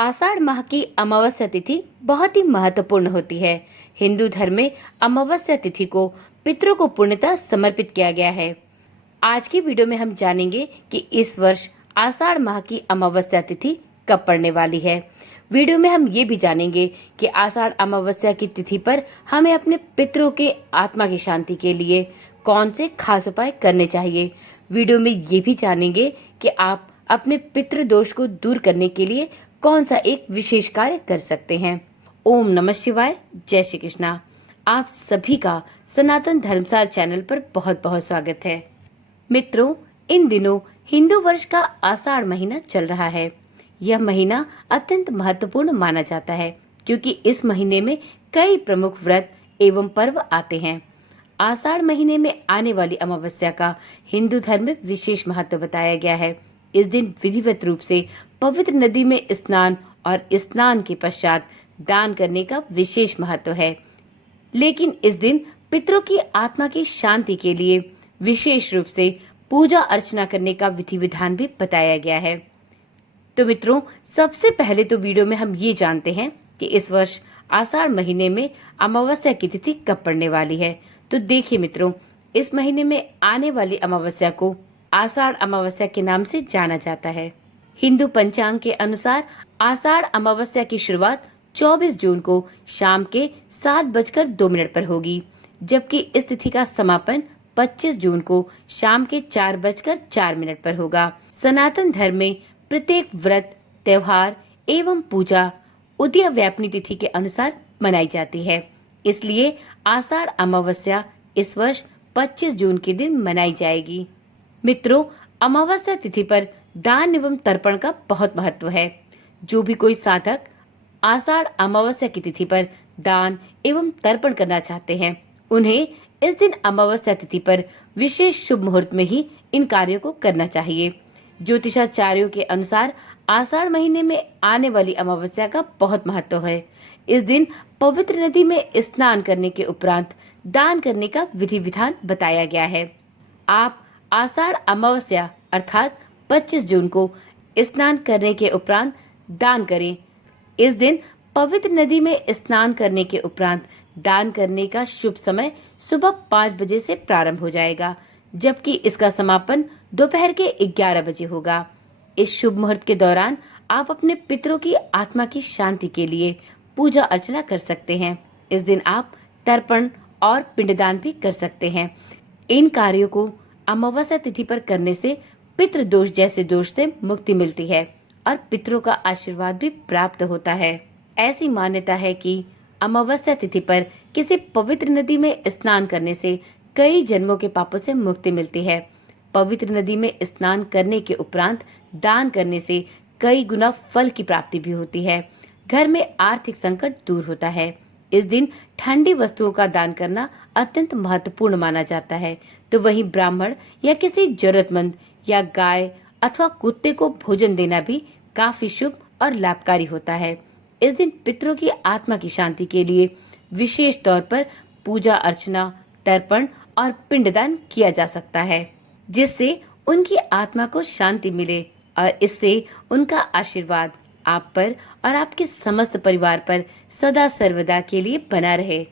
आषाढ़ माह की अमावस्या तिथि बहुत ही महत्वपूर्ण होती है। हिंदू धर्म में अमावस्या तिथि को पितरों को पूर्णतः समर्पित किया गया है। आज की वीडियो में हम जानेंगे कि इस वर्ष आषाढ़ माह की अमावस्या तिथि कब पड़ने वाली है। वीडियो में हम ये भी जानेंगे कि आषाढ़ अमावस्या की तिथि पर हमें अपने पितरों के आत्मा की शांति के लिए कौन से खास उपाय करने चाहिए। वीडियो में ये भी जानेंगे कि आप अपने पितृ दोष को दूर करने के लिए कौन सा एक विशेष कार्य कर सकते हैं। ओम नमः शिवाय, जय श्री कृष्णा। आप सभी का सनातन धर्मसार चैनल पर बहुत बहुत स्वागत है। मित्रों, इन दिनों हिंदू वर्ष का आषाढ़ महीना चल रहा है। यह महीना अत्यंत महत्वपूर्ण माना जाता है क्योंकि इस महीने में कई प्रमुख व्रत एवं पर्व आते हैं। आषाढ़ महीने में आने वाली अमावस्या का हिंदू धर्म में विशेष महत्व बताया गया है। इस दिन विधिवत रूप से पवित्र नदी में स्नान और स्नान के पश्चात दान करने का विशेष महत्व है। लेकिन इस दिन पितरों की आत्मा की शांति के लिए विशेष रूप से पूजा अर्चना करने का विधि विधान भी बताया गया है। तो मित्रों, सबसे पहले तो वीडियो में हम ये जानते हैं कि इस वर्ष आषाढ़ महीने में अमावस्या की तिथि कब पड़ने वाली है। तो देखिए मित्रों, इस महीने में आने वाली अमावस्या को आषाढ़ अमावस्या के नाम से जाना जाता है। हिंदू पंचांग के अनुसार आषाढ़ अमावस्या की शुरुआत 24 जून को शाम के 7:02 पर होगी, जबकि इस तिथि का समापन 25 जून को शाम के 4:04 पर होगा। सनातन धर्म में प्रत्येक व्रत, त्योहार एवं पूजा उदय व्यापनी तिथि के अनुसार मनाई जाती है। इसलिए आषाढ़ अमावस्या इस वर्ष 25 जून के दिन मनाई जाएगी। मित्रों, अमावस्या तिथि पर दान एवं तर्पण का बहुत महत्व है। जो भी कोई साधक आषाढ़ अमावस्या की तिथि पर दान एवं तर्पण करना चाहते हैं, उन्हें इस दिन अमावस्या तिथि पर विशेष शुभ मुहूर्त में ही इन कार्यों को करना चाहिए। ज्योतिषाचार्यों के अनुसार आषाढ़ महीने में आने वाली अमावस्या का बहुत महत्व है। इस दिन पवित्र नदी में स्नान करने के उपरांत दान करने का विधि विधान बताया गया है। आप आषाढ़ अमावस्या अर्थात 25 जून को स्नान करने के उपरांत दान करें। इस दिन पवित्र नदी में स्नान करने के उपरांत दान करने का शुभ समय सुबह 5 बजे से प्रारंभ हो जाएगा, जबकि इसका समापन दोपहर के 11 बजे होगा। इस शुभ मुहूर्त के दौरान आप अपने पितरों की आत्मा की शांति के लिए पूजा अर्चना कर सकते हैं। इस दिन आप तर्पण और पिंडदान भी कर सकते हैं। इन कार्यों को अमावस्या तिथि पर करने से पितृ दोष जैसे दोष से मुक्ति मिलती है और पितरों का आशीर्वाद भी प्राप्त होता है। ऐसी मान्यता है कि अमावस्या तिथि पर किसी पवित्र नदी में स्नान करने से कई जन्मों के पापों से मुक्ति मिलती है। पवित्र नदी में स्नान करने के उपरांत दान करने से कई गुना फल की प्राप्ति भी होती है। घर में आर्थिक संकट दूर होता है। इस दिन ठंडी वस्तुओं का दान करना अत्यंत महत्वपूर्ण माना जाता है। तो वहीं ब्राह्मण या किसी जरूरतमंद या गाय अथवा कुत्ते को भोजन देना भी काफी शुभ और लाभकारी होता है। इस दिन पितरों की आत्मा की शांति के लिए विशेष तौर पर पूजा अर्चना, तर्पण और पिंडदान किया जा सकता है, जिससे उनकी आत्मा को शांति मिले और इससे उनका आशीर्वाद आप पर और आपके समस्त परिवार पर सदा सर्वदा के लिए बना रहे।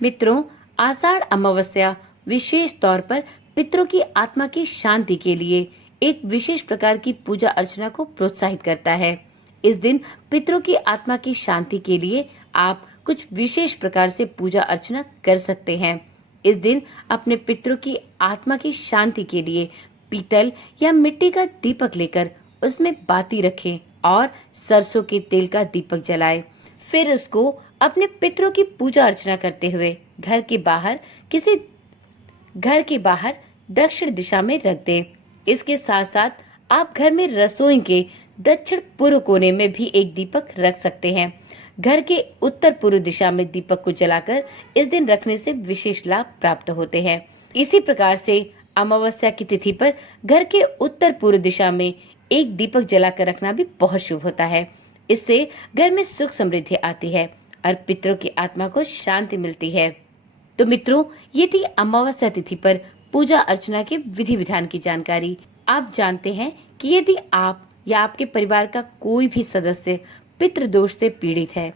मित्रों, आषाढ़ अमावस्या विशेष तौर पर पितरों की आत्मा की शांति के लिए एक विशेष प्रकार की पूजा अर्चना को प्रोत्साहित करता है। इस दिन पितरों की आत्मा की शांति के लिए आप कुछ विशेष प्रकार से पूजा अर्चना कर सकते हैं। इस दिन अपने पितरों की आत्मा की शांति के लिए पीतल या मिट्टी का दीपक लेकर उसमें बाती रखें और सरसों के तेल का दीपक जलाएं। फिर उसको अपने पितरों की पूजा अर्चना करते हुए घर के बाहर दक्षिण दिशा में रख दें। इसके साथ साथ आप घर में रसोई के दक्षिण पूर्व कोने में भी एक दीपक रख सकते हैं। घर के उत्तर पूर्व दिशा में दीपक को जलाकर इस दिन रखने से विशेष लाभ प्राप्त होते हैं। इसी प्रकार से अमावस्या की तिथि पर घर के उत्तर पूर्व दिशा में एक दीपक जलाकर रखना भी बहुत शुभ होता है। इससे घर में सुख समृद्धि आती है और पितरों की आत्मा को शांति मिलती है। तो मित्रों, ये थी अमावस्या तिथि पर पूजा अर्चना के विधि विधान की जानकारी। आप जानते हैं कि यदि आप या आपके परिवार का कोई भी सदस्य पितृ दोष से पीड़ित है,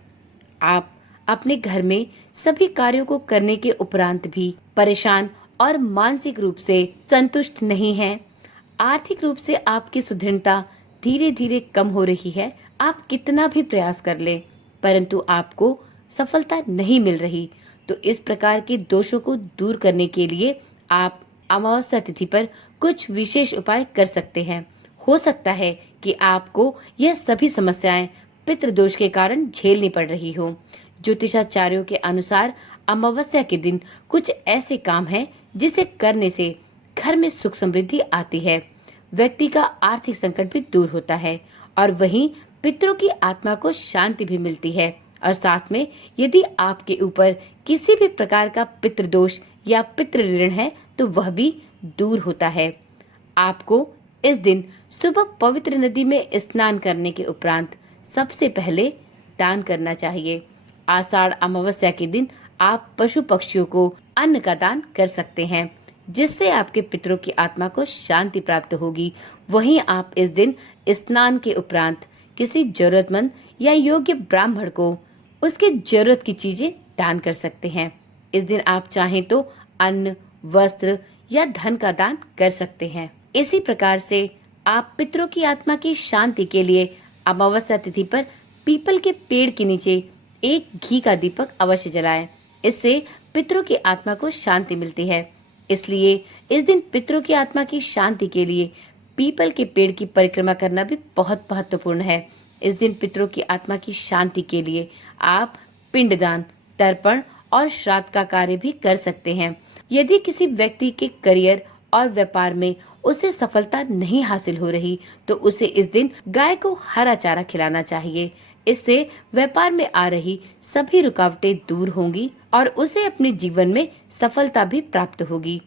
आप अपने घर में सभी कार्यों को करने के उपरांत भी परेशान और मानसिक रूप से संतुष्ट नहीं हैं, आर्थिक रूप से आपकी सुदृढ़ता धीरे धीरे कम हो रही है, आप कितना भी प्रयास कर ले परंतु आपको सफलता नहीं मिल रही, तो इस प्रकार के दोषों को दूर करने के लिए आप अमावस्या तिथि पर कुछ विशेष उपाय कर सकते हैं। हो सकता है कि आपको यह सभी समस्याएं पितृदोष के कारण झेलनी पड़ रही हो। ज्योतिषाचार्यों के अनुसार अमावस्या के दिन कुछ ऐसे काम हैं जिसे करने से घर में सुख समृद्धि आती है, व्यक्ति का आर्थिक संकट भी दूर होता है और वहीं पितरों की आत्मा को शांति भी मिलती है। और साथ में यदि आपके ऊपर किसी भी प्रकार का पितृदोष या पितृ ऋण है तो वह भी दूर होता है। आपको इस दिन सुबह पवित्र नदी में स्नान करने के उपरांत सबसे पहले दान करना चाहिए। आषाढ़ अमावस्या के दिन आप पशु पक्षियों को अन्न का दान कर सकते हैं, जिससे आपके पितरों की आत्मा को शांति प्राप्त होगी। वहीं आप इस दिन स्नान के उपरांत किसी जरूरतमंद या योग्य ब्राह्मण को उसके जरूरत की चीजें दान कर सकते हैं। इस दिन आप चाहें तो अन्न, वस्त्र या धन का दान कर सकते हैं। इसी प्रकार से आप पितरों की आत्मा की शांति के लिए अमावस्या तिथि पर पीपल के पेड़ के नीचे एक घी का दीपक अवश्य जलाएं। इससे पितरों की आत्मा को शांति मिलती है। इसलिए इस दिन पितरों की आत्मा की शांति के लिए पीपल के पेड़ की परिक्रमा करना भी बहुत महत्वपूर्ण है। इस दिन पितरों की आत्मा की शांति के लिए आप पिंडदान, तर्पण और श्राद्ध का कार्य भी कर सकते हैं। यदि किसी व्यक्ति के करियर और व्यापार में उसे सफलता नहीं हासिल हो रही तो उसे इस दिन गाय को हरा चारा खिलाना चाहिए। इससे व्यापार में आ रही सभी रुकावटें दूर होंगी और उसे अपने जीवन में सफलता भी प्राप्त होगी।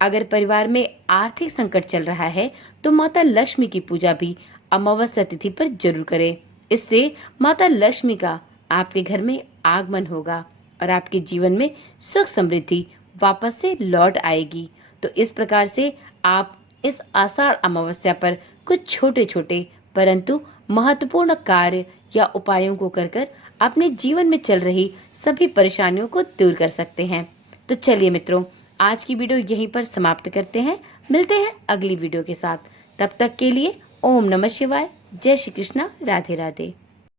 अगर परिवार में आर्थिक संकट चल रहा है तो माता लक्ष्मी की पूजा भी अमावस्या तिथि पर जरूर करें। इससे माता लक्ष्मी का आपके घर में आगमन होगा और आपके जीवन में सुख समृद्धि वापस से लौट आएगी। तो इस प्रकार से आप इस आषाढ़ अमावस्या पर कुछ छोटे छोटे परंतु महत्वपूर्ण कार्य या उपायों को कर अपने जीवन में चल रही सभी परेशानियों को दूर कर सकते हैं। तो चलिए मित्रों, आज की वीडियो यहीं पर समाप्त करते हैं। मिलते हैं अगली वीडियो के साथ। तब तक के लिए ओम नमः शिवाय, जय श्री कृष्णा, राधे राधे।